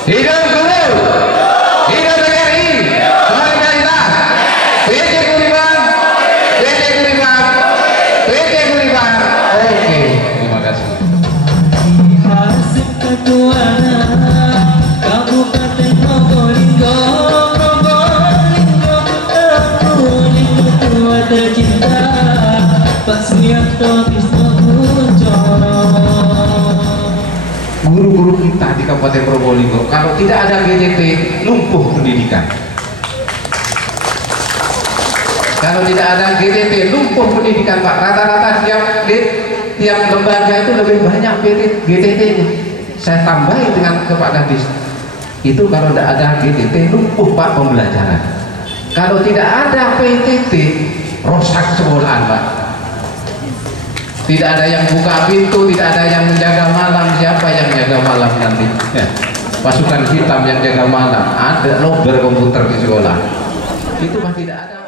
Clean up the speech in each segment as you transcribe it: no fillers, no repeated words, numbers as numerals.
Hidup guru, hidup PGRI, solidaritas, PT Kuriban, PT Kuriban, PT Kuriban. Oke, terima kasih. Hasil ketua Kabupaten Probolinggo, Probolinggo, Probolinggo tua tercinta, Pak Suyanto Krisno Kunchoro. Guru-guru kita di Kabupaten Probolinggo, kalau tidak ada GTT, lumpuh pendidikan. Kalau tidak ada GTT, lumpuh pendidikan, Pak. Rata-rata tiap lembaga itu lebih banyak GTT-nya. Saya tambahi dengan ke Pak Kadis. Itu kalau tidak ada GTT, lumpuh Pak pembelajaran. Kalau tidak ada PTT, rusak sekolahan, Pak. Tidak ada yang buka pintu, tidak ada yang menjaga malam. Siapa yang jaga malam nanti? Ya, pasukan hitam yang jaga malam. Ada logger komputer di sekolah. Itu mah tidak ada.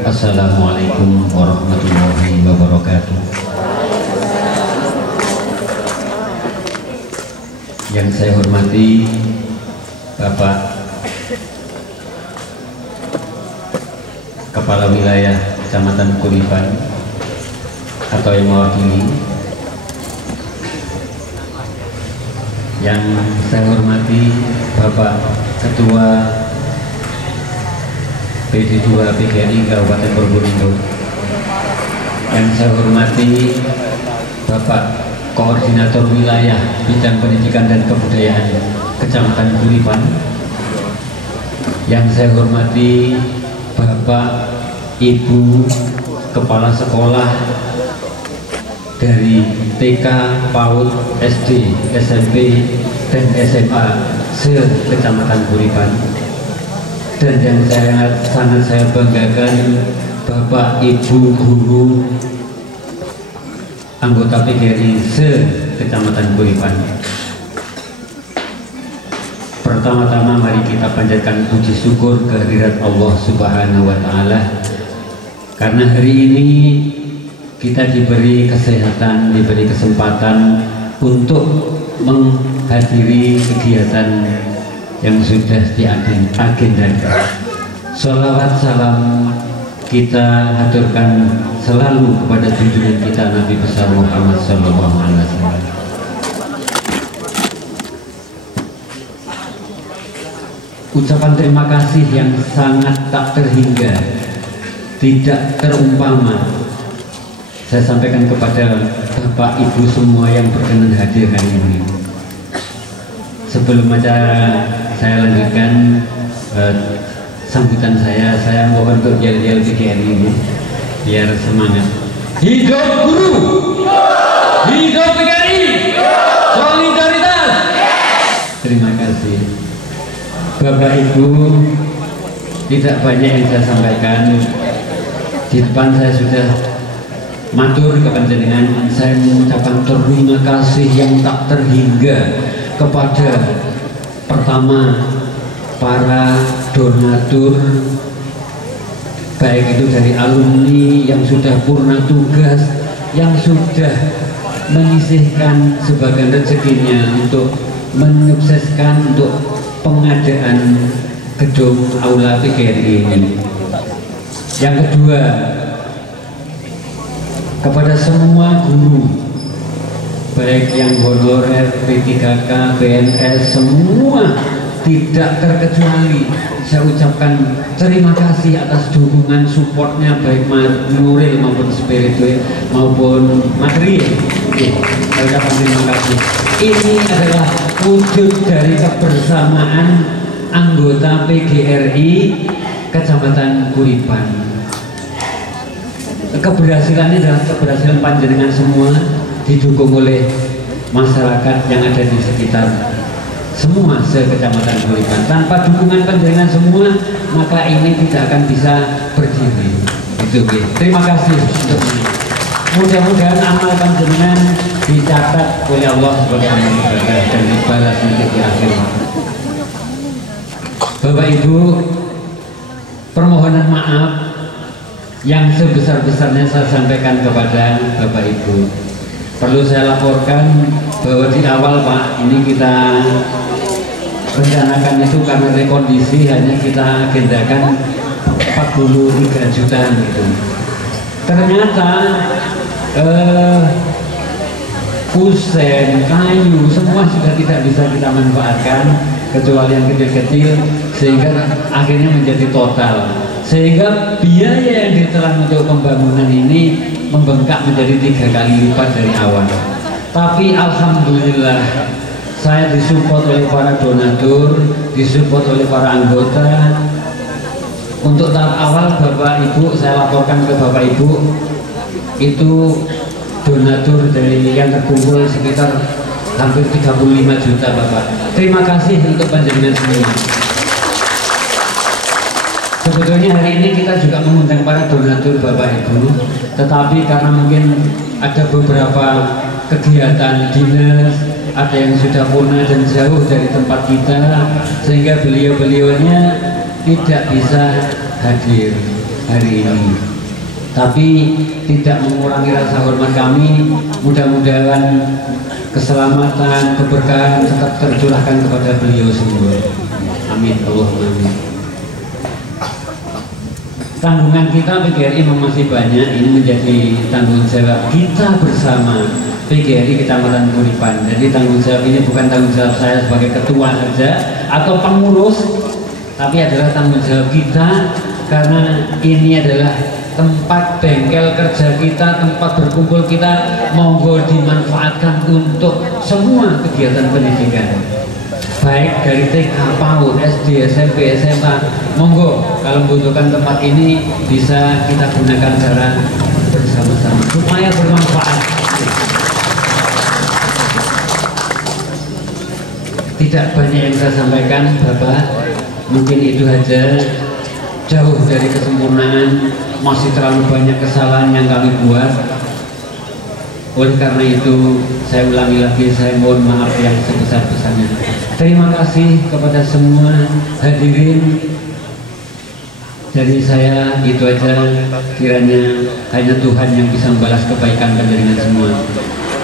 Assalamualaikum warahmatullahi wabarakatuh. Yang saya hormati Bapak Kepala Wilayah Kecamatan Kuriban atau yang mewakili, yang saya hormati Bapak Ketua PD2 PGRI Kabupaten Probolinggo, yang saya hormati Bapak Koordinator Wilayah Bidang Pendidikan dan Kebudayaan Kecamatan Kuriban, yang saya hormati Bapak Ibu Kepala Sekolah dari TK, PAUD, SD, SMP, dan SMA se-Kecamatan Kuripan. Dan yang sangat saya banggakan, Bapak Ibu guru anggota PGRI se-Kecamatan Kuripan. Pertama-tama mari kita panjatkan puji syukur kehadirat Allah Subhanahu wa Ta'ala, karena hari ini kita diberi kesehatan, diberi kesempatan untuk menghadiri kegiatan yang sudah diagendakan. Sholawat salam kita haturkan selalu kepada junjungan kita Nabi besar Muhammad Sallallahu Alaihi Wasallam. Ucapan terima kasih yang sangat tak terhingga, tidak terumpama, saya sampaikan kepada Bapak Ibu semua yang berkenan hadir hari ini. Sebelum acara saya lanjutkan sambutan saya mohon untuk yel-yel PGRI ini biar semangat. Hidup guru, hidup PGRI, solidaritas. Terima kasih Bapak Ibu. Tidak banyak yang saya sampaikan, di depan saya sudah matur ke panjenengan. Saya mengucapkan terima kasih yang tak terhingga kepada pertama para donatur, baik itu dari alumni yang sudah purna tugas, yang sudah menyisihkan sebagian rezekinya untuk menyukseskan untuk pengadaan gedung aula PGRI ini. Yang kedua, kepada semua guru, baik yang honorer, P3K, PNS, semua tidak terkecuali saya ucapkan terima kasih atas dukungan supportnya, baik moral maupun spiritual maupun materi. Saya ucapkan terima kasih. Ini adalah wujud dari kebersamaan anggota PGRI Kecamatan Kuripan. Keberhasilannya adalah keberhasilan panjenengan semua, didukung oleh masyarakat yang ada di sekitar semua se-Kecamatan Kuripan. Tanpa dukungan panjenengan semua, maka ini tidak akan bisa berdiri. Itu. Terima kasih untuk ini. Mudah-mudahan amal panjenengan dicatat oleh Allah sebagai amal ibadah dan dibalas nanti di akhir. Bapak Ibu, permohonan maaf yang sebesar-besarnya saya sampaikan kepada Bapak Ibu. Perlu saya laporkan bahwa di awal Pak, ini kita rencanakan itu karena rekondisi hanya kita agendakan 43 juta gitu. Ternyata kusen, kayu, semua sudah tidak bisa kita manfaatkan kecuali yang kecil-kecil, sehingga akhirnya menjadi total. Sehingga biaya yang ditelan untuk pembangunan ini membengkak menjadi 3 kali lipat dari awal. Tapi alhamdulillah saya disupport oleh para donatur, disupport oleh para anggota. Untuk tahap awal Bapak Ibu, saya laporkan ke Bapak Ibu, itu donatur dari yang terkumpul sekitar hampir 35 juta Bapak. Terima kasih untuk panjenengan semua. Sebetulnya hari ini kita juga mengundang para donatur Bapak Ibu, tetapi karena mungkin ada beberapa kegiatan dinas, ada yang sudah purna dan jauh dari tempat kita, sehingga beliau-beliaunya tidak bisa hadir hari ini. Tapi tidak mengurangi rasa hormat kami. Mudah-mudahan keselamatan, keberkahan tetap tercurahkan kepada beliau semua. Amin, Allahumma amin. Tanggungan kita PGRI masih banyak, ini menjadi tanggung jawab kita bersama PGRI Kecamatan Kuripan. Jadi tanggung jawab ini bukan tanggung jawab saya sebagai ketua saja atau pengurus, tapi adalah tanggung jawab kita, karena ini adalah tempat bengkel kerja kita, tempat berkumpul kita. Monggo dimanfaatkan untuk semua kegiatan pendidikan, baik dari TK, PAUD, SD, SMP, SMA. Monggo kalau membutuhkan tempat ini bisa kita gunakan secara bersama-sama supaya bermanfaat. Tidak banyak yang saya sampaikan, Bapak. Mungkin itu saja. Jauh dari kesempurnaan, masih terlalu banyak kesalahan yang kami buat. Oleh karena itu, saya ulangi lagi, saya mohon maaf yang sebesar-besarnya. Terima kasih kepada semua hadirin. Dari saya itu aja, kiranya hanya Tuhan yang bisa membalas kebaikan panjenengan semua.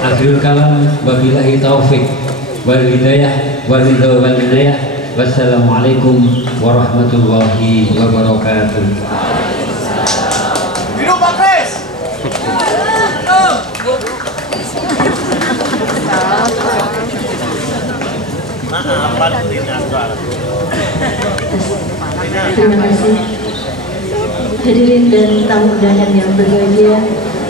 Akhirul kalam, wabillahi taufik wal hidayah wal ridha wal hidayah. Wassalamualaikum warahmatullahi wabarakatuh. Hidup Pak Kris. Terima kasih hadirin dan tamu undangan yang berbahagia.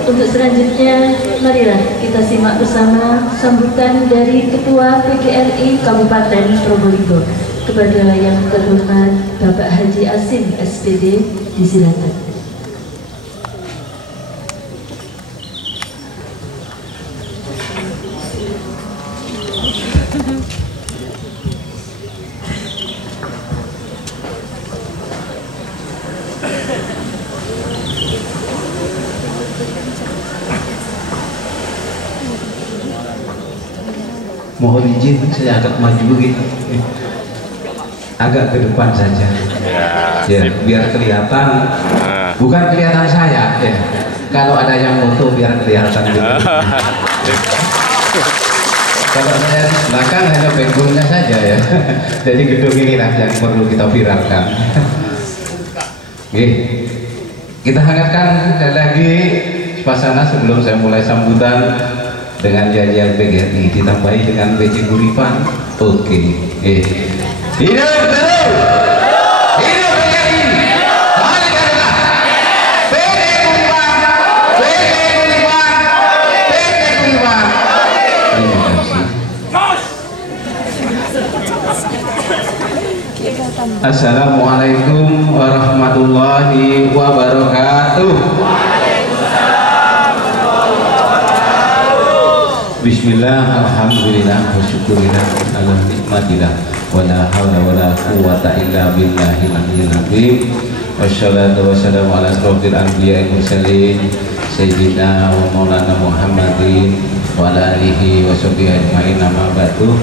Untuk selanjutnya, marilah kita simak bersama sambutan dari Ketua PGRI Kabupaten Probolinggo kepada yang terhormat Bapak Haji Asim SPD, disilakan. Mohon izin saya agak maju gitu, agak ke depan saja ya, biar kelihatan, bukan kelihatan saya ya, kalau ada yang foto biar kelihatan gitu. Kalau saya di belakang hanya backgroundnya saja ya. Jadi gedung inilah yang perlu kita viralkan. Oke, kita hangatkan lagi suasana sebelum saya mulai sambutan dengan jajan PGRI, ditambahi dengan PJ Kuripan. Oke. Hidup terus, hidup PGRI, mari kita PJ Kuripan, PJ Kuripan, PJ Kuripan. Terima kasih. Assalamualaikum warahmatullahi wabarakatuh. Bismillah, alhamdulillah, wa syukurillah, ala nikmatillah, wa la hawla wa la quwwata illa billahil aliyyil azim. Wassalatu wassalamu ala asrofil anbiya'i mursalin sayyidina wa maulana Muhammadin wa ala alihi wa sahbihi ajma'in, amma ba'du.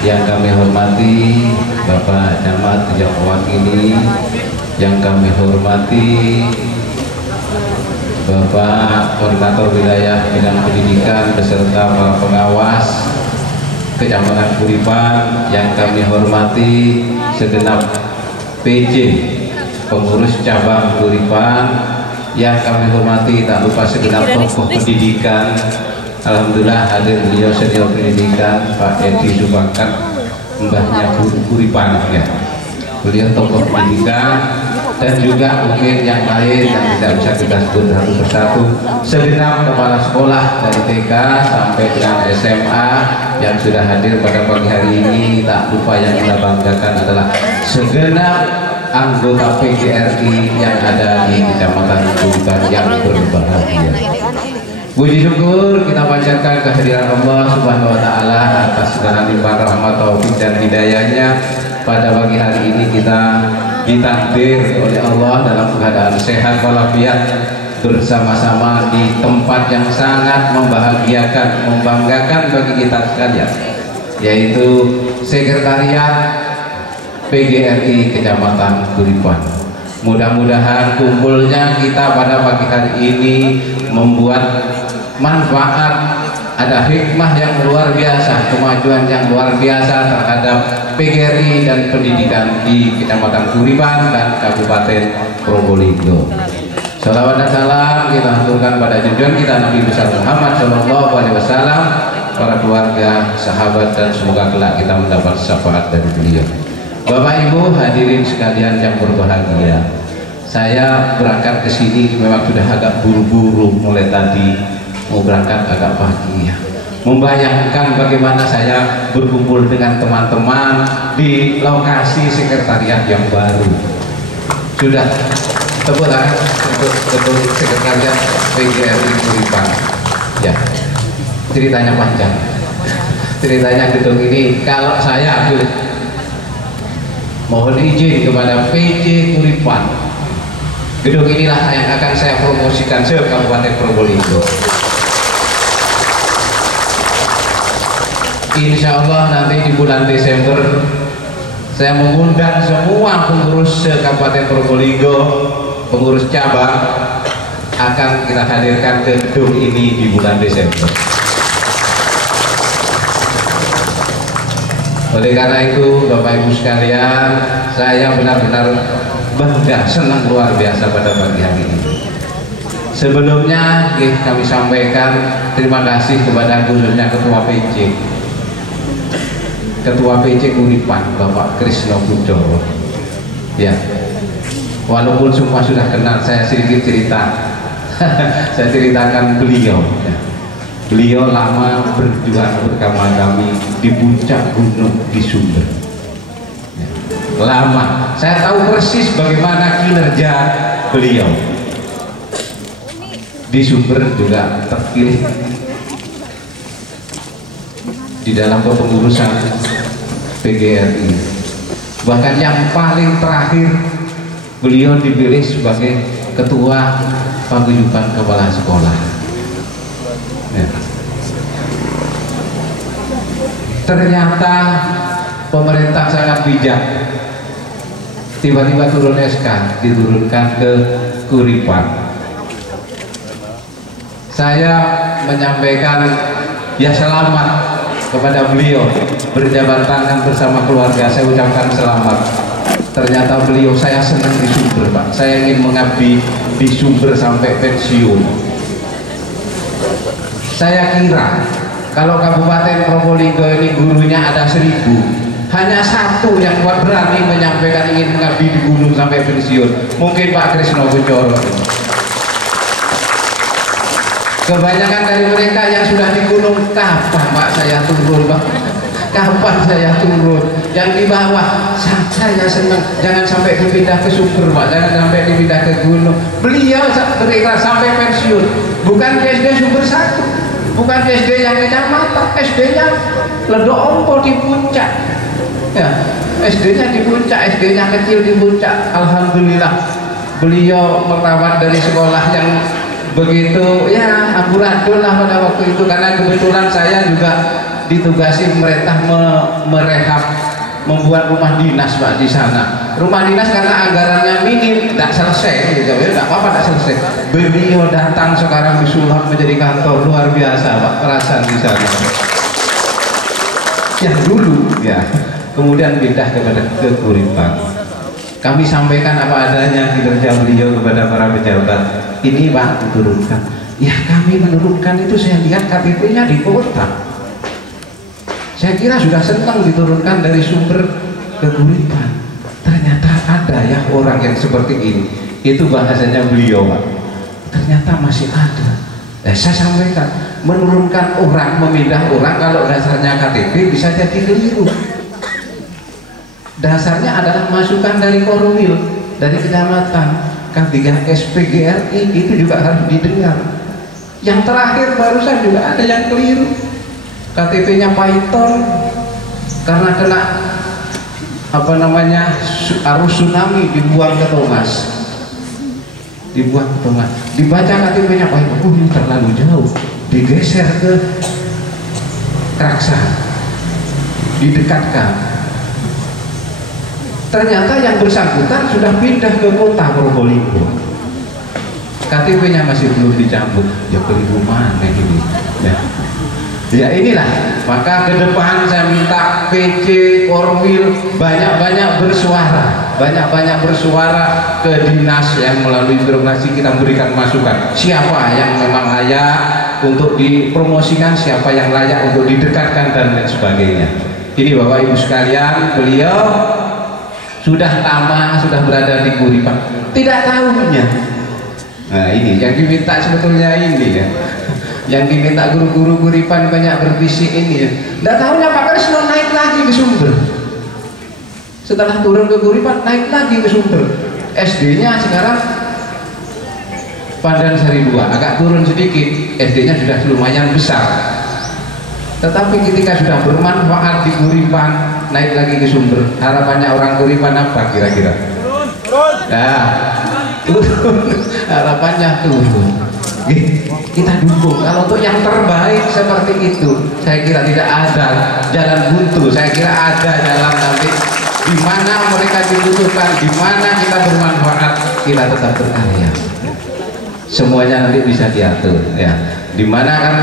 Yang kami hormati Bapak Camat yang mewakili, yang kami hormati Bapak Koordinator Wilayah Bidang Pendidikan beserta para pengawas Kecamatan Kuripan, yang kami hormati segenap PJ pengurus cabang Kuripan, yang kami hormati tak lupa segenap tokoh pendidikan. Alhamdulillah hadir beliau senior pendidikan Pak Edi Subangkat, mbahnya Kuripan ya. Beliau tokoh pendidikan, dan juga mungkin yang lain yang tidak bisa kita sebut satu persatu, segenap kepala sekolah dari TK sampai dengan SMA yang sudah hadir pada pagi hari ini. Tak lupa yang kita banggakan adalah segenap anggota PGRI yang ada di Kecamatan Kuripan yang berbahagia. Puji syukur kita panjatkan kehadiran Allah Subhanahu wa Ta'ala atas segala limpahan rahmat, taufik dan hidayahnya. Pada pagi hari ini kita ditakdir oleh Allah dalam keadaan sehat walafiat, bersama-sama di tempat yang sangat membahagiakan, membanggakan bagi kita sekalian, yaitu Sekretariat PGRI Kecamatan Kuripan. Mudah-mudahan kumpulnya kita pada pagi hari ini membuat manfaat, ada hikmah yang luar biasa, kemajuan yang luar biasa terhadap PGRI dan pendidikan di Kecamatan Kuripan dan Kabupaten Probolinggo. Salawat dan salam kita haturkan pada junjungan kita Nabi besar Muhammad Shallallahu Alaihi Wasallam, para keluarga, sahabat, dan semoga kelak kita mendapat syafaat dari beliau. Bapak Ibu hadirin sekalian yang berbahagia, saya berangkat ke sini memang sudah agak buru-buru, mulai tadi mau berangkat agak pagi ya. Membayangkan bagaimana saya berkumpul dengan teman-teman di lokasi sekretariat yang baru. Sudah tepuk tangan untuk sekretariat PGRI Kuripan ya. ceritanya panjang. Ceritanya gedung ini kalau saya mohon izin kepada PJ Kuripan, gedung inilah yang akan saya promosikan se Kabupaten Probolinggo. Insya Allah nanti di bulan Desember saya mengundang semua pengurus Kabupaten Probolinggo, pengurus cabang, akan kita hadirkan ke gedung ini di bulan Desember. Oleh karena itu Bapak Ibu sekalian, saya benar-benar bangga, senang luar biasa pada pagi hari ini. Sebelumnya kami sampaikan terima kasih kepada khususnya Ketua PJ Kuripan Bapak Krisno Pujo. Ya, walaupun semua sudah kenal, saya sedikit cerita. Saya ceritakan beliau. Ya. Beliau lama berjuang bersama kami di puncak gunung di Sumber. Ya. Lama. Saya tahu persis bagaimana kinerja beliau. Di Sumber juga terpilih di dalam kepengurusan PGRI. Bahkan yang paling terakhir beliau dipilih sebagai ketua paguyuban kepala sekolah. Ya. Ternyata pemerintah sangat bijak. Tiba-tiba turun SK, diturunkan ke Kuripan. Saya menyampaikan ya selamat kepada beliau berjabat tangan bersama keluarga. Saya ucapkan selamat. Ternyata beliau, saya senang di Sumber Pak, saya ingin mengabdi di Sumber sampai pensiun. Saya kira kalau Kabupaten Probolinggo ini gurunya ada 1000, hanya satu yang berani menyampaikan ingin mengabdi di gunung sampai pensiun, mungkin Pak Krisno Pujo. Kebanyakan dari mereka yang sudah di gunung, kapan Pak saya turun Pak? Kapan saya turun? Yang di bawah, saya senang, jangan sampai dipindah ke Sumber Pak, jangan sampai dipindah ke gunung. Beliau berikhlas sampai pensiun, bukan di SD Sumber 1, bukan di SD yang kecamatan, SD-nya Ledok Ompo di puncak. Ya, SD-nya di puncak, SD-nya kecil di puncak. Alhamdulillah, beliau merawat dari sekolah yang begitu ya amburadul lah pada waktu itu, karena kebetulan saya juga ditugasi pemerintah merehab, membuat rumah dinas Pak di sana. Rumah dinas karena anggarannya minim, tidak selesai, gitu ya, tidak apa-apa, tidak selesai. Beliau datang sekarang disulap menjadi kantor, luar biasa Pak, perasaan di sana. Yang dulu ya, kemudian pindah ke Kuripan. Kami sampaikan apa adanya kinerja beliau kepada para pejabat. Ini Pak diturunkan. Ya kami menurunkan itu, saya lihat KTP-nya di kota. Saya kira sudah senang diturunkan dari Sumber ke Kuripan. Ternyata ada ya orang yang seperti ini. Itu bahasanya beliau Pak. Ternyata masih ada. Saya sampaikan, menurunkan orang, memindah orang kalau dasarnya KTP bisa jadi keliru. Dasarnya adalah masukan dari Korwil, dari kecamatan. K3 SPGRI itu juga harus didengar. Yang terakhir barusan juga ada yang keliru, KTP-nya Python karena kena apa namanya arus tsunami dibuang ke Tomas, dibaca KTP-nya Python, ini terlalu jauh, digeser ke Kraksa, didekatkan. Ternyata yang bersangkutan sudah pindah ke kota Probolinggo, KTP-nya masih belum dicabut. Ya keliru mana ini ya inilah. Maka ke depan saya minta PJ Korwil banyak-banyak bersuara, ke dinas yang melalui birokrasi, kita berikan masukan siapa yang memang layak untuk dipromosikan, siapa yang layak untuk didekatkan dan lain sebagainya. Ini Bapak Ibu sekalian, beliau sudah lama sudah berada di Kuripan, tidak tahunya. Nah ini yang diminta sebetulnya ini ya, yang diminta guru-guru Kuripan banyak berbisik ini ya. Tidak tahunya Pak Krisno naik lagi ke Sumber. Setelah turun ke Kuripan naik lagi ke Sumber. SD-nya sekarang Pandan Sari 2, agak turun sedikit, SD-nya sudah lumayan besar. Tetapi ketika sudah bermanfaat di Kuripan, naik lagi ke Sumber, harapannya orang Kuripan apa kira-kira? Nah, turun, harapannya turun. Kita dukung. Kalau untuk yang terbaik seperti itu, saya kira tidak ada jalan buntu. Saya kira ada jalan nanti di mana mereka dibutuhkan, di mana kita bermanfaat, kita tetap berkarya. Semuanya nanti bisa diatur, ya. Di mana kan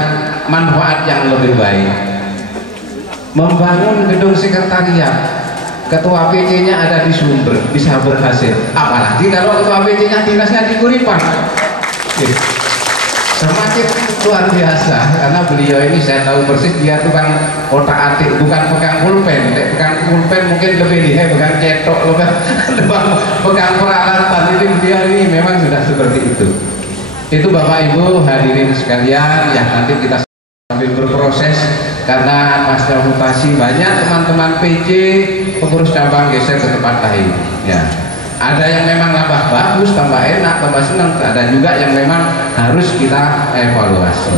manfaat yang lebih baik. Membangun gedung sekretariat, ketua PC-nya ada di Sumber, bisa berhasil. Apalagi kalau ketua PC-nya dinasnya di Kuripan. Semakin luar biasa, karena beliau ini saya tahu persis dia tukang otak-atik, bukan pegang pulpen. Pegang pulpen mungkin lebih lihai, pegang cetok, pegang peralatan. Ini dia ini memang sudah seperti itu. Itu Bapak Ibu hadirin sekalian, ya nanti kita sambil berproses karena pasca mutasi banyak teman-teman PC pengurus cabang geser ke tempat lain. Ya. Ada yang memang tambah bagus, tambah enak, tambah senang. Ada juga yang memang harus kita evaluasi.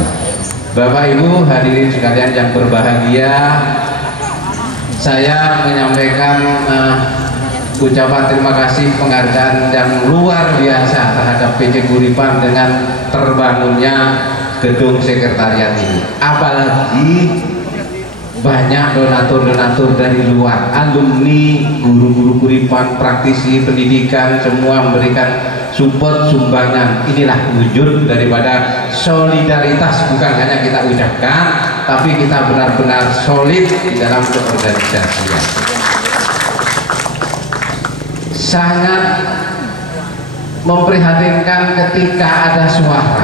Bapak Ibu hadirin sekalian yang berbahagia, saya menyampaikan ucapan terima kasih penghargaan yang luar biasa terhadap PC Kuripan dengan terbangunnya gedung sekretariat ini. Apalagi banyak donatur-donatur dari luar, alumni, guru-guru Kuripan, praktisi pendidikan, semua memberikan support, sumbangan. Inilah wujud daripada solidaritas, bukan hanya kita ucapkan, tapi kita benar-benar solid di dalam berorganisasi. Sangat memprihatinkan ketika ada suara,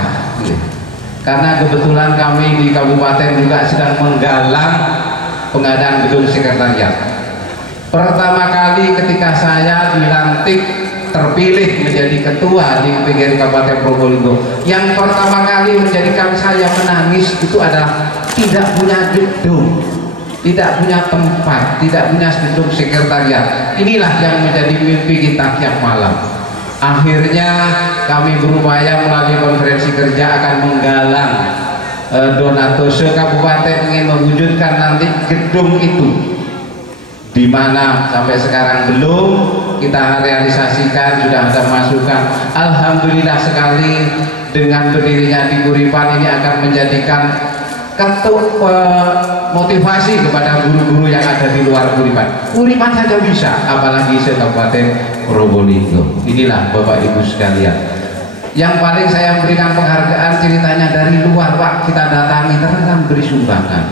karena kebetulan kami di kabupaten juga sedang menggalang pengadaan gedung sekretariat. Pertama kali ketika saya dilantik terpilih menjadi ketua di PGRI Kabupaten Probolinggo, yang pertama kali menjadikan saya menangis itu adalah tidak punya gedung, tidak punya tempat, tidak punya gedung sekretariat. Inilah yang menjadi mimpi kita tiap malam. Akhirnya kami berupaya melalui konferensi kerja akan menggalang donatur se-kabupaten ingin mewujudkan nanti gedung itu, di mana sampai sekarang belum kita realisasikan, sudah ada masukan. Alhamdulillah sekali dengan berdirinya di Kuripan ini akan menjadikan ketuk motivasi kepada guru-guru yang ada di luar Kuripan. Kuripan saja bisa, apalagi se-kabupaten Probolinggo. Inilah Bapak Ibu sekalian. Yang paling saya memberikan penghargaan ceritanya dari luar, Pak, kita datangi ternyata beri sumbangan.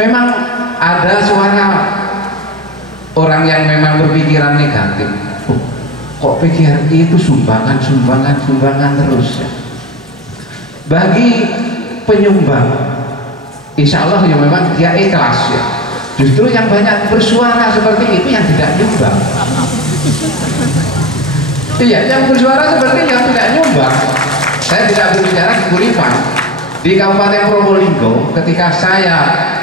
Memang ada suara orang yang memang berpikiran negatif. Kok PGRI itu sumbangan terus ya? Bagi penyumbang, insya Allah ya memang dia ikhlas ya. Justru yang banyak bersuara seperti itu yang tidak nyumbang. Iya, yang bersuara seperti yang tidak nyumbang. Saya tidak berbicara di Kuripan. Di Kabupaten Probolinggo, ketika saya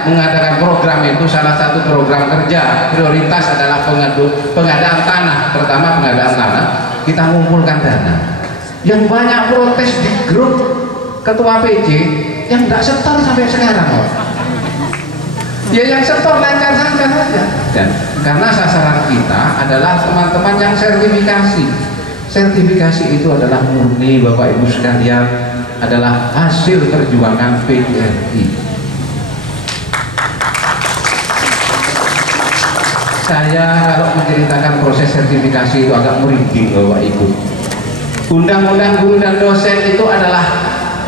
mengadakan program itu, salah satu program kerja prioritas adalah pengadaan tanah. Pertama pengadaan tanah, kita mengumpulkan dana. Yang banyak protes di grup ketua PJ yang tidak setor sampai sekarang. Ya yang setor lancar saja. Dan karena sasaran kita adalah teman-teman yang sertifikasi. Sertifikasi itu adalah murni Bapak Ibu sekalian, adalah hasil perjuangan PGRI. Saya kalau menceritakan proses sertifikasi itu agak merinding Bapak Ibu. Undang-undang guru dan dosen itu adalah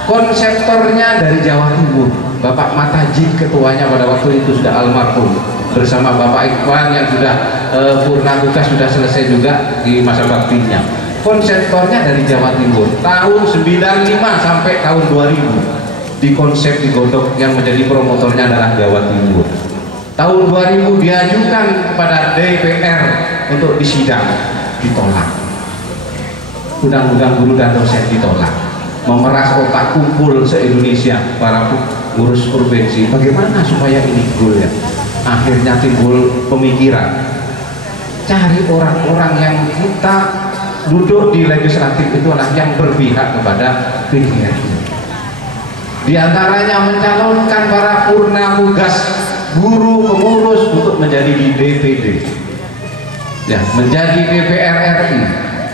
konseptornya dari Jawa Timur. Bapak Matajid ketuanya pada waktu itu sudah almarhum, bersama Bapak Iqbal yang sudah purna tugas, sudah selesai juga di masa baktinya. Konseptornya dari Jawa Timur tahun 95 sampai tahun 2000 di konsep digodok, yang menjadi promotornya adalah Jawa Timur. Tahun 2000 diajukan kepada DPR untuk disidang, ditolak. Undang-undang guru dan dosen ditolak. Memeras otak kumpul se-Indonesia para ngurus provinsi, bagaimana supaya ini goal ya. Akhirnya timbul pemikiran, cari orang-orang yang kita duduk di legislatif itu adalah yang berpihak kepada PGRI. Di antaranya mencalonkan para purna tugas guru pengurus untuk menjadi di DPD, ya, menjadi DPR RI,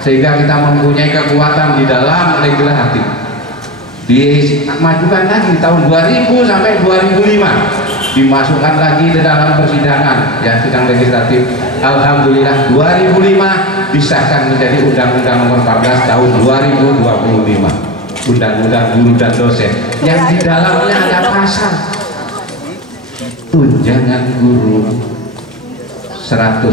sehingga kita mempunyai kekuatan di dalam legislatif. Dimajukan lagi tahun 2000 sampai 2005, dimasukkan lagi ke dalam persidangan, ya, sidang legislatif. Alhamdulillah 2005 disahkan menjadi Undang-Undang Nomor 14 tahun 2025. Undang-Undang Guru dan Dosen yang di dalamnya ada pasal tunjangan guru 100%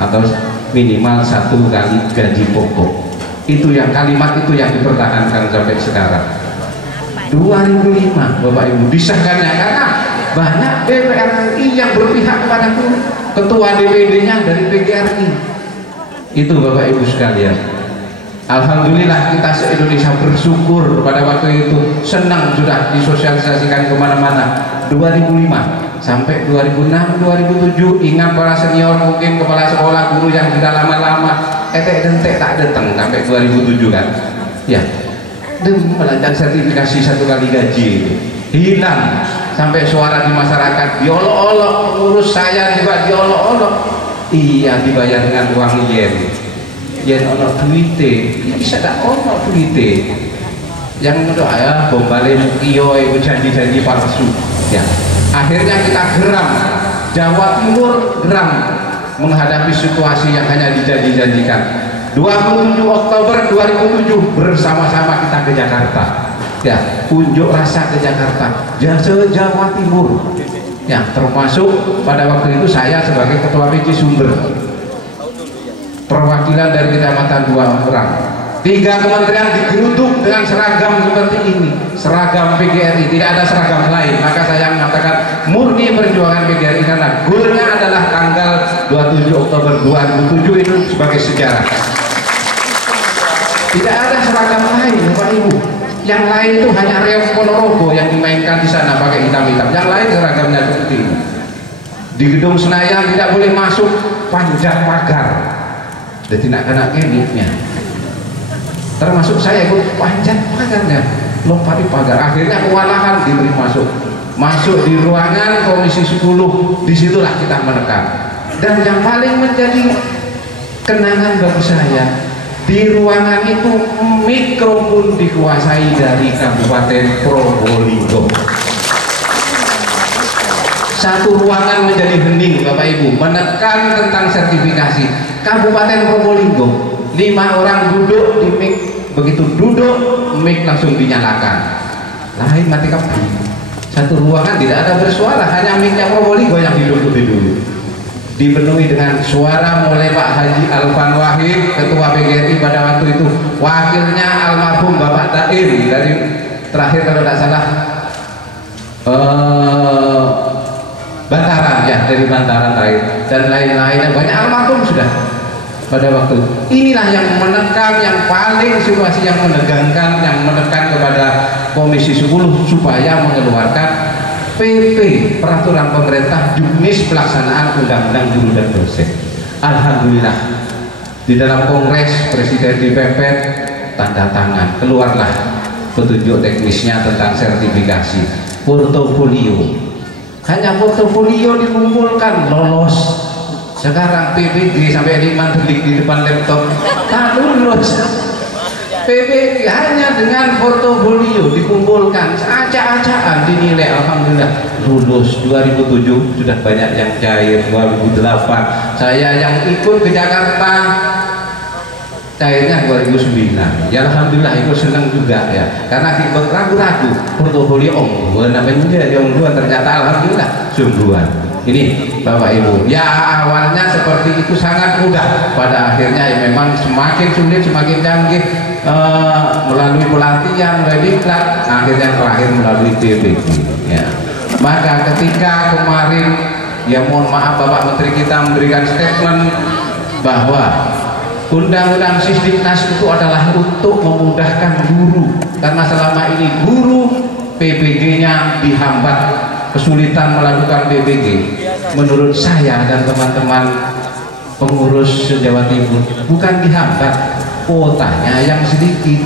atau minimal 1 kali gaji pokok. Itu yang kalimat itu yang dipertahankan sampai sekarang. 2005 Bapak Ibu disahkannya karena banyak DPR RI yang berpihak kepada guru. Ketua DPD-nya dari PGRI. Itu Bapak Ibu sekalian. Alhamdulillah kita se-Indonesia bersyukur pada waktu itu, senang sudah disosialisasikan kemana-mana. 2005 sampai 2006, 2007, ingat para senior mungkin kepala sekolah guru yang sudah lama-lama etek-dentek tak datang sampai 2007 kan, ya, melanjutkan sertifikasi 1 kali gaji itu hilang, sampai suara di masyarakat diolok-olok, pengurus saya juga diolok-olok. Iya, dibayar dengan uang yen ono duite, bisa tak ono duite. Yang menurut ayah bombale iyo itu janji-janji palsu. Ya, akhirnya kita geram, Jawa Timur geram menghadapi situasi yang hanya dijanji-janjikan. 27 Oktober 2007 bersama-sama kita ke Jakarta. Ya, unjuk rasa ke Jakarta, Jawa Timur. Ya, termasuk pada waktu itu saya sebagai ketua PJ Sumber. Perwakilan dari kecamatan 2 orang, 3 kementerian digeruduk dengan seragam seperti ini, seragam PGRI, tidak ada seragam lain. Maka saya mengatakan murni perjuangan PGRI karena goalnya adalah tanggal 27 Oktober 2007 itu sebagai sejarah. Tidak ada seragam lain Bapak Ibu. Yang lain itu hanya Reok Ponorogo yang dimainkan di sana pakai hitam-hitam. Yang lain seragamnya seperti ini. Di gedung Senayan tidak boleh masuk panjang pagar. Jadi nak kena keniknya, termasuk saya ikut panjat pagarnya, lompati pagar. Akhirnya kewalahan diberi masuk di ruangan Komisi 10. Disitulah kita menekan. Dan yang paling menjadi kenangan bagi saya, di ruangan itu mikrofon dikuasai dari Kabupaten Probolinggo. Satu ruangan menjadi hening Bapak Ibu, menekan tentang sertifikasi. Kabupaten Probolinggo 5 orang duduk di mic, begitu duduk mic langsung dinyalakan, lain mati kabur. Satu ruangan tidak ada bersuara, hanya micnya Probolinggo yang hidup-hidup dulu. Dipenuhi dengan suara mulai Pak Haji Alfan Wahid, ketua PGRI pada waktu itu, wakilnya almarhum Bapak Tair dari terakhir kalau tidak salah Bantaran, ya, dari Bantaran terakhir, dan lain-lainnya banyak almarhum sudah pada waktu. Inilah yang menekan, yang paling situasi yang menegangkan, yang menekan kepada Komisi 10 supaya mengeluarkan PP, peraturan pemerintah juknis pelaksanaan Undang-Undang Guru dan Dosen. Alhamdulillah di dalam Kongres Presiden dipepet, tanda tangan, keluarlah petunjuk teknisnya tentang sertifikasi portofolio. Hanya portofolio dikumpulkan lolos. Sekarang PPG sampai 5 detik di depan laptop tak lulus. PPG hanya dengan portofolio dikumpulkan, acak-acakan dinilai, alhamdulillah lulus. 2007 sudah banyak yang cair. 2008 saya yang ikut ke Jakarta cairnya 2009. Ya alhamdulillah ikut senang juga ya, karena kita ragu-ragu portofolio ongguan namanya ongguan, ternyata alhamdulillah sungguhan. Ini Bapak Ibu, ya awalnya seperti itu sangat mudah, pada akhirnya ya memang semakin sulit, semakin canggih, melalui pelatihan, melalui diklat, akhirnya terakhir melalui DPD ya. Maka ketika kemarin ya mohon maaf Bapak Menteri kita memberikan statement bahwa Undang-Undang Sisdiknas itu adalah untuk memudahkan guru, karena selama ini guru PBG-nya dihambat, kesulitan melakukan PBG. Menurut saya dan teman-teman pengurus Jawa Timur, bukan dihambat, kuotanya yang sedikit.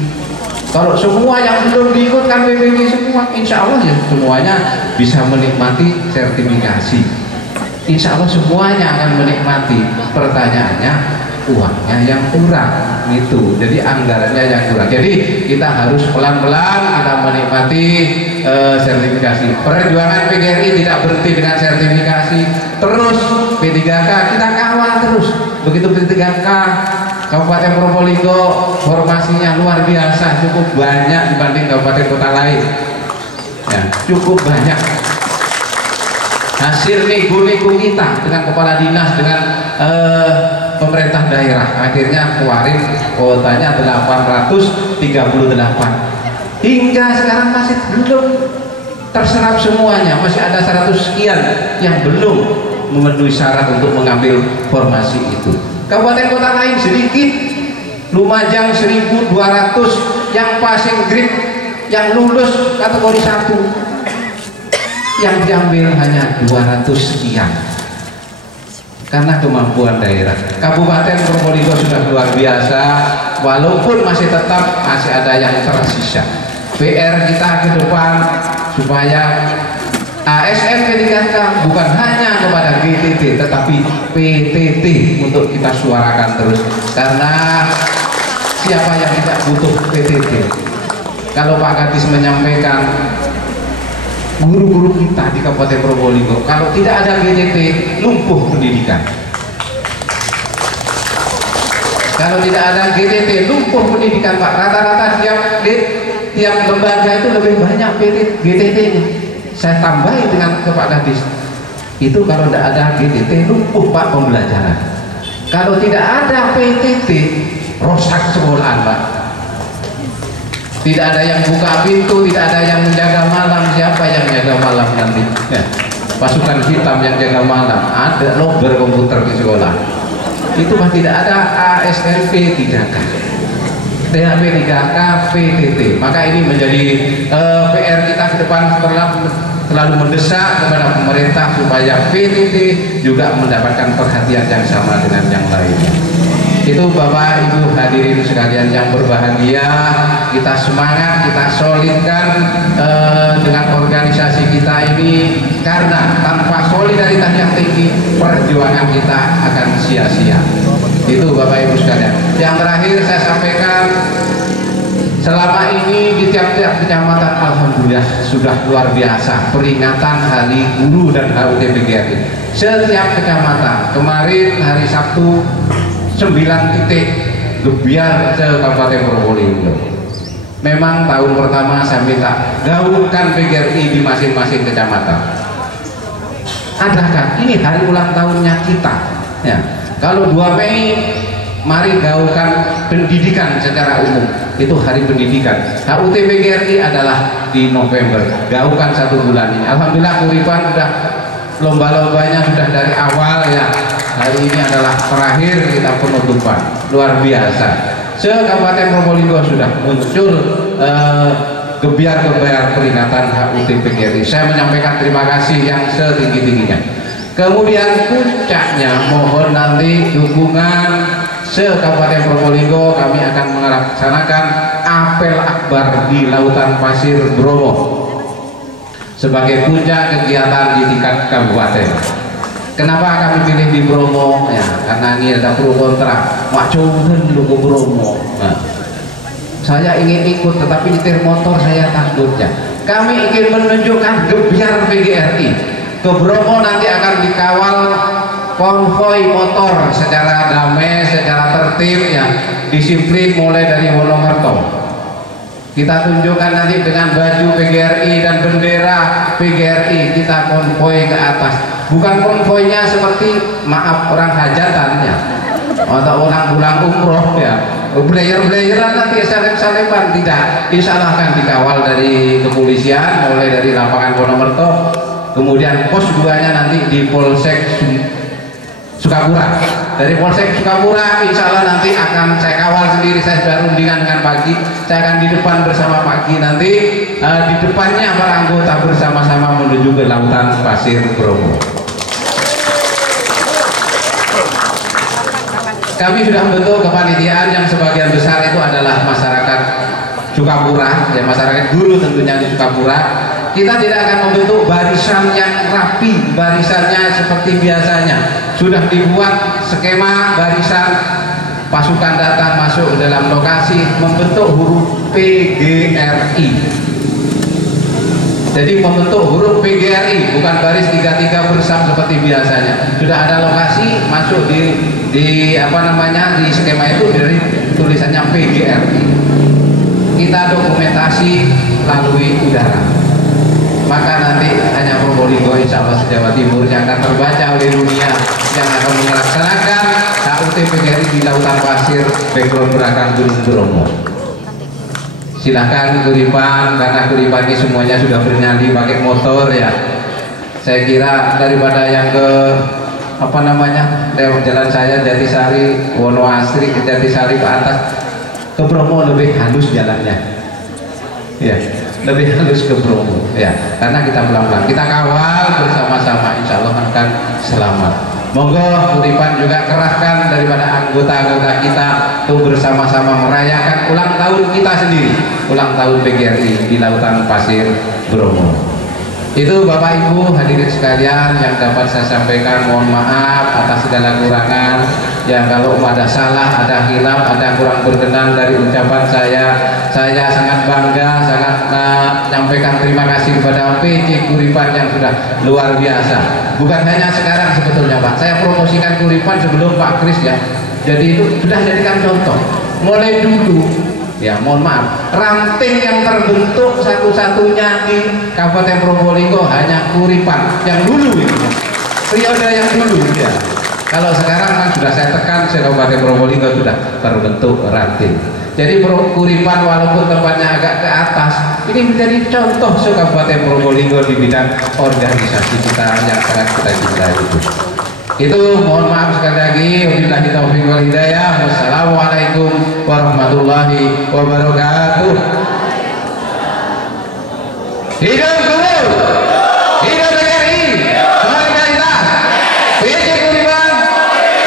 Kalau semua yang belum diikutkan PBB semua, insya Allah ya semuanya bisa menikmati sertifikasi. Insya Allah semuanya akan menikmati. Pertanyaannya, uangnya yang kurang itu, jadi anggarannya yang kurang. Jadi kita harus pelan-pelan kita menikmati sertifikasi. Perjuangan PGRI tidak berhenti dengan sertifikasi. Terus P3K kita kawal terus. Begitu P3K Kabupaten Probolinggo formasinya luar biasa, cukup banyak dibanding kabupaten kota lain. Ya, cukup banyak. Hasil nego-nego kita dengan kepala dinas, dengan pemerintah daerah, akhirnya kemarin kuotanya 838. Hingga sekarang masih belum terserap semuanya, masih ada 100 sekian yang belum memenuhi syarat untuk mengambil formasi itu. Kabupaten kota lain sedikit, Lumajang 1.200 yang passing grade, yang lulus kategori 1, yang diambil hanya 200 sekian karena kemampuan daerah. Kabupaten Probolinggo sudah luar biasa, walaupun masih ada yang tersisa. PR kita ke depan supaya ASN P3K bukan hanya kepada GTT tetapi PTT untuk kita suarakan terus, karena siapa yang tidak butuh PTT? Kalau Pak Kadis menyampaikan guru-guru kita di Kabupaten Probolinggo, kalau tidak ada GTT lumpuh pendidikan. Kalau tidak ada GTT lumpuh pendidikan, Pak. Rata-rata tiap lembaga itu lebih banyak GTT-nya. Saya tambahi dengan ke Pak Kadis, itu kalau tidak ada GTT lumpuh Pak pembelajaran. Kalau tidak ada PTT rosak sekolahan, Pak. Tidak ada yang buka pintu, tidak ada yang menjaga malam. Siapa yang jaga malam nanti? Ya, pasukan hitam yang jaga malam. Ada logger komputer di sekolah. Itu Pak, tidak ada ASNP 3K, THP 3K, PTT. Maka ini menjadi PR kita ke depan, terlalu mendesak kepada pemerintah supaya PTT juga mendapatkan perhatian yang sama dengan yang lainnya. Itu Bapak Ibu hadirin sekalian yang berbahagia, kita semangat, kita solidkan dengan organisasi kita ini, karena tanpa solidaritas yang tinggi perjuangan kita akan sia-sia. Itu Bapak Ibu sekalian. Yang terakhir saya sampaikan, selama ini di tiap-tiap kecamatan alhamdulillah sudah luar biasa peringatan Hari Guru dan HUT PGRI. Setiap kecamatan, kemarin hari Sabtu 9 titik gebiar se Kabupaten Probolinggo. Memang tahun pertama saya minta gaungkan PGRI di masing-masing kecamatan. Adakah ini hari ulang tahunnya kita? Ya. Kalau 2 Mei mari gaungkan pendidikan secara umum, itu hari pendidikan. HUT PGRI adalah di November, gaungkan 1 bulan ini. Alhamdulillah Kuripan sudah lomba-lombanya sudah dari awal ya. Hari ini adalah terakhir kita penutupan, luar biasa. Se-Kabupaten Probolinggo sudah muncul gebiar-gebiar peringatan HUT PGRI. Saya menyampaikan terima kasih yang setinggi-tingginya. Kemudian puncaknya mohon nanti dukungan se-Kabupaten Probolinggo, kami akan melaksanakan apel akbar di Lautan Pasir Bromo sebagai puncak kegiatan di tingkat kabupaten. Kenapa kami pilih di Bromo? Ya, karena ini ada pro kontra. Mak Cunghen dulu Bromo. Nah, saya ingin ikut, tetapi nyetir motor saya takutnya. Kami ingin menunjukkan gebiar PGRI. Ke Bromo nanti akan dikawal konvoi motor secara damai, secara tertib, ya, disiplin mulai dari Wonomerto. Kita tunjukkan nanti dengan baju PGRI dan bendera PGRI, kita konvoi ke atas. Bukan konvoinya seperti maaf orang hajatan ya, atau orang pulang umroh ya, belayer-belayeran nanti salep-salepan, tidak. Insya Allah akan dikawal dari kepolisian mulai dari lapangan Wonomerto, kemudian pos 2-nya nanti di Polsek Sukapura. Dari Polsek Sukapura insya Allah nanti akan saya kawal sendiri. Saya sudah rundingan dengan Pagi, saya akan di depan bersama Pagi, nanti di depannya para anggota bersama-sama menuju ke Lautan Pasir Bromo. Kami sudah membentuk kepanitiaan yang sebagian besar itu adalah masyarakat Sukapura, ya masyarakat guru tentunya di Sukapura, kita tidak akan membentuk barisan yang rapi, barisannya seperti biasanya. Sudah dibuat skema barisan, pasukan datang masuk ke dalam lokasi membentuk huruf PGRI. Jadi membentuk huruf PGRI, bukan baris 3-3 bersam seperti biasanya. Sudah ada lokasi masuk di apa namanya, di skema itu dari tulisannya PGRI. Kita dokumentasi lalui udara. Maka nanti hanya Probolinggo insya Allah se-Jawa Timur yang akan terbaca oleh dunia yang akan melaksanakan HUT PGRI di lautan pasir background gerakan Gunung Bromo. Silahkan Kuripan, karena Kuripan ini semuanya sudah bernyali pakai motor ya. Saya kira daripada yang ke apa namanya lewat jalan saya Jatisari, Wonoasri ke Jatisari ke atas ke Bromo lebih halus jalannya, ya lebih halus ke Bromo ya, karena kita pelan-pelan kita kawal bersama-sama, insya Allah akan selamat. Monggo Kuripan juga kerahkan daripada anggota-anggota kita untuk bersama-sama merayakan ulang tahun kita sendiri, ulang tahun PGRI di lautan pasir Bromo. Itu Bapak Ibu hadirin sekalian yang dapat saya sampaikan. Mohon maaf atas segala kurangan ya, kalau ada salah, ada hilaf, ada kurang berkenan dari ucapan saya sangat bangga, sangat menyampaikan terima kasih kepada PJ Kuripan yang sudah luar biasa. Bukan hanya sekarang sebetulnya Pak, saya promosikan Kuripan sebelum Pak Kris ya, jadi itu sudah jadikan contoh mulai dulu ya. Mohon maaf, ranting yang terbentuk satu-satunya di Kabupaten Probolinggo hanya Kuripan yang dulu itu, periode yang dulu ya. Kalau sekarang kan sudah saya tekan, Kabupaten Probolinggo sudah terbentuk ranting. Jadi Kuripan walaupun tempatnya agak ke atas, ini menjadi contoh Kabupaten Probolinggo di bidang organisasi kita yang sangat kita cintai itu. Itu mohon maaf sekali lagi. Wabillahi taufiq wal hidayah. Wassalamualaikum warahmatullahi wabarakatuh. Hidup guru, hidup PGRI, solidaritas, PJ Kuripan,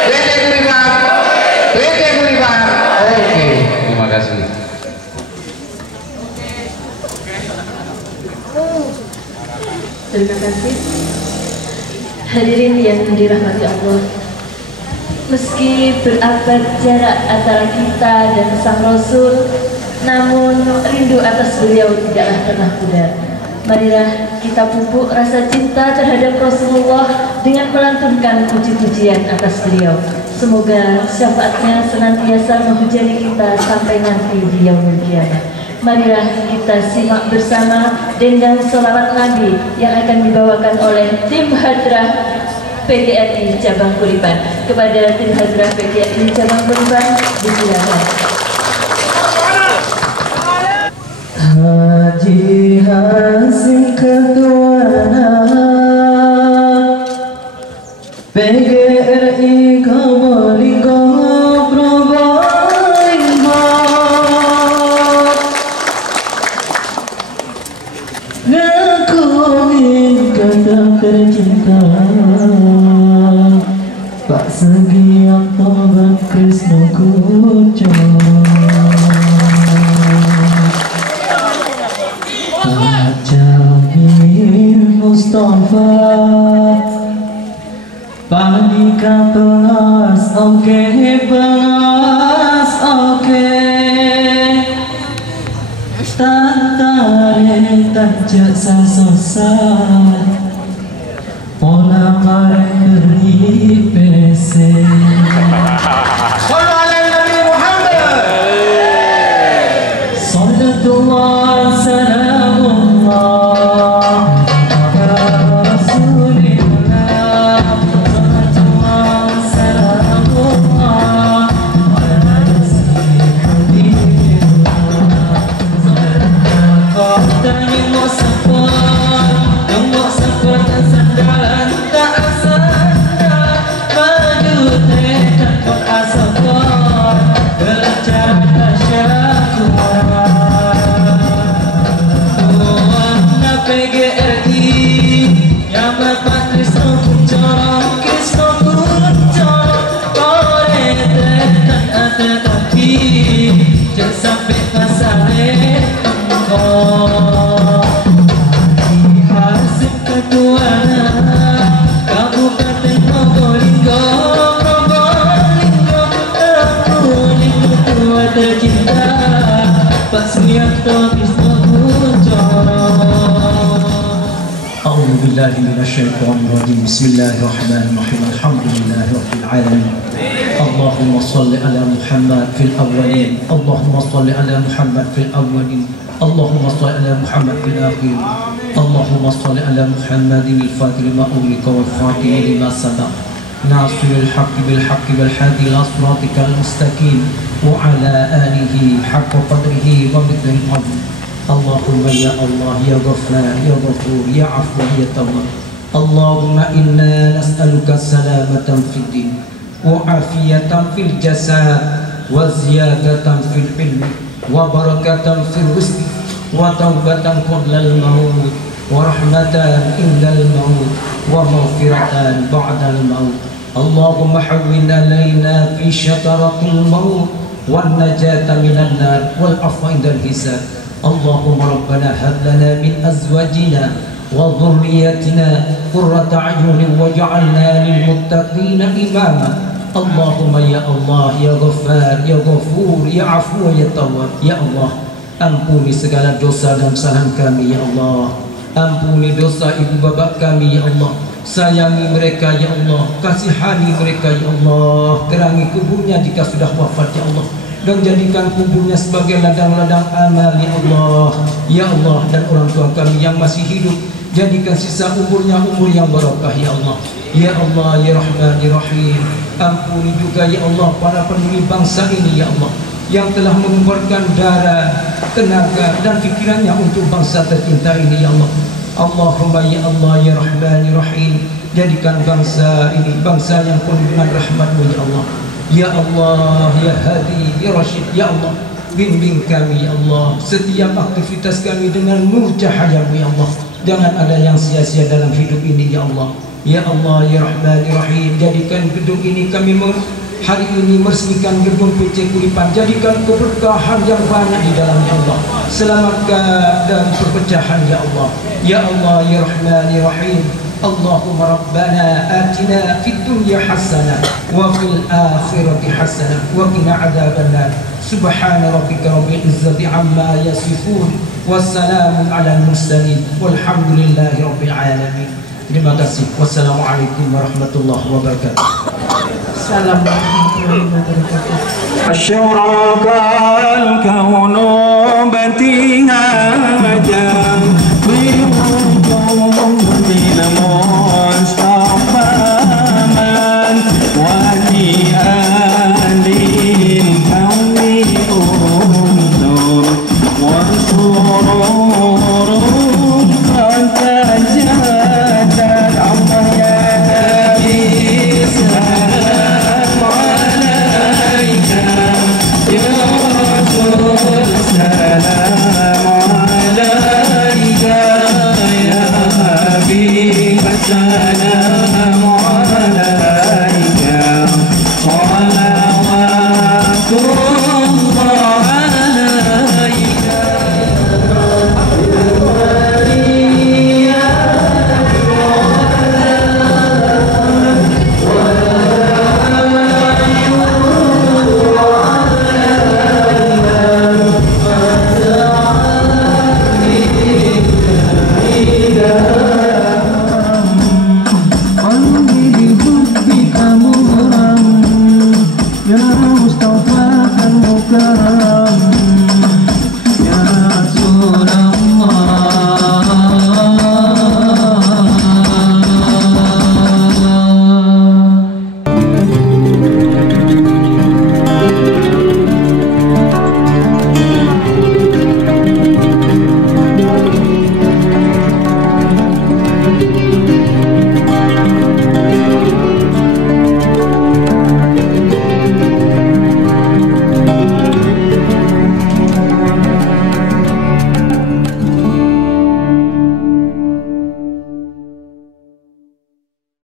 PJ Kuripan, PJ Kuripan. Oke, terima kasih. Terima kasih. Hadirin yang dirahmati Allah, meski berabad jarak antara kita dan Sang Rasul, namun rindu atas beliau tidaklah pernah pudar. Marilah kita pupuk rasa cinta terhadap Rasulullah dengan melantunkan puji-pujian atas beliau. Semoga syafaatnya senantiasa menghujani kita sampai nanti di yaumul qiyamah. Marilah kita simak bersama dendang selawat Nabi yang akan dibawakan oleh tim Hadrah PGRI Cabang Kuripan. Kepada tim Hadrah PGRI Cabang Kuripan, disilakan. Haji Hasim Ketuana PGRI Probolinggo Probolinggo, ngakuin kata tercinta Pak Sugianto Bakrisno Kuco, Pak Jamil Mustafa, Panika pengas oke, pengas oke, tantare tajak sasosat, pola mareng beri pese. Salatullah salamullah ala Rasulillah, salatullah salamullah ala Rasulillah. Salatullah yang mau sapa sandalan tak asal. billahi minasyaitonir rajim. Bismillahirrahmanirrahim. Alhamdulillahi rabbil alamin. Allahumma shalli ala Muhammad fil awwalin. Allahumma shalli ala Muhammad fil awwalin. Allahumma shalli ala Muhammad fil akhirin. Allahumma shalli ala Muhammadin al-fatih lima ughliqa wal fatih lima sabaq. Nasiril haqqi bil haqqi wal hadi ila siratikal mustaqim wa ala alihi haqqa qadrihi wa miqdaril azim. Allahumma ya Allah ya Ghaffar ya Ghafur ya Afu ya Tawwab. Allahumma inna nas'aluka salamatan fid din wa afiyatan fil jasad wa ziyadatan fil ilmi wa barakatan fil rizqi wa taubatan qabla al-maut wa rahmatan indal maut wa maghfiratan ba'dal maut. Allahumma hawwin alaina fi syataratil maut wan najata minan nar wal afwa indal hisab. Allahumma rabbana hab lana min azwajina wa dhurriyyatina qurrata a'yunin waj'alna lil muttaqina imama. Allahumma ya Allah ya Ghaffar ya Ghafur ya Afu ya Tawwab. Ya Allah, ampuni segala dosa dan kesalahan kami ya Allah. Ampuni dosa ibu bapak kami ya Allah. Sayangi mereka ya Allah, kasihani mereka ya Allah. Gerangi kuburnya jika sudah wafat ya Allah, dan jadikan kuburnya sebagai ladang-ladang amal ya Allah. Ya Allah, dan orang tua kami yang masih hidup, jadikan sisa umurnya umur yang barokah ya Allah. Ya Allah ya Rahman ya Rahim. Ampuni juga ya Allah para pendiri bangsa ini ya Allah, yang telah mengeluarkan darah, tenaga dan pikirannya untuk bangsa tercinta ini ya Allah. Allahumma ya Allah ya Rahman ya Rahim, jadikan bangsa ini bangsa yang penuh dengan rahmat-Mu ya Allah. Ya Allah ya Hadi ya Rashid ya Allah, bimbing kami ya Allah, setiap aktivitas kami dengan nur cahaya-Mu ya Allah. Jangan ada yang sia-sia dalam hidup ini ya Allah. Ya Allah ya Rahman ya Rahim, jadikan gedung ini kami hari ini meresmikan gedung PC Kuripan, jadikan keberkahan yang banyak di dalamnya Allah. Selamatkan dari perpecahan ya Allah. Ya Allah ya Rahman ya Rahim. Allahumma rabbana atina fid dunya hasanah wa fil akhirati hasanah wa qina adzabannar. Subhana rabbika rabbil izzati amma yasifun wassalamun alal mursalin walhamdulillahi rabbil alamin. Terima kasih. Wassalamualaikum warahmatullahi wabarakatuh. Assalamualaikum warahmatullahi wabarakatuh. أشرق الكون بتهاجا بوجود المصطفى من وجيئان للكون أنثر وسرور قد تجدد الله يا نبي سلام عليك يا رسول سلام عليك يا حبيب سلام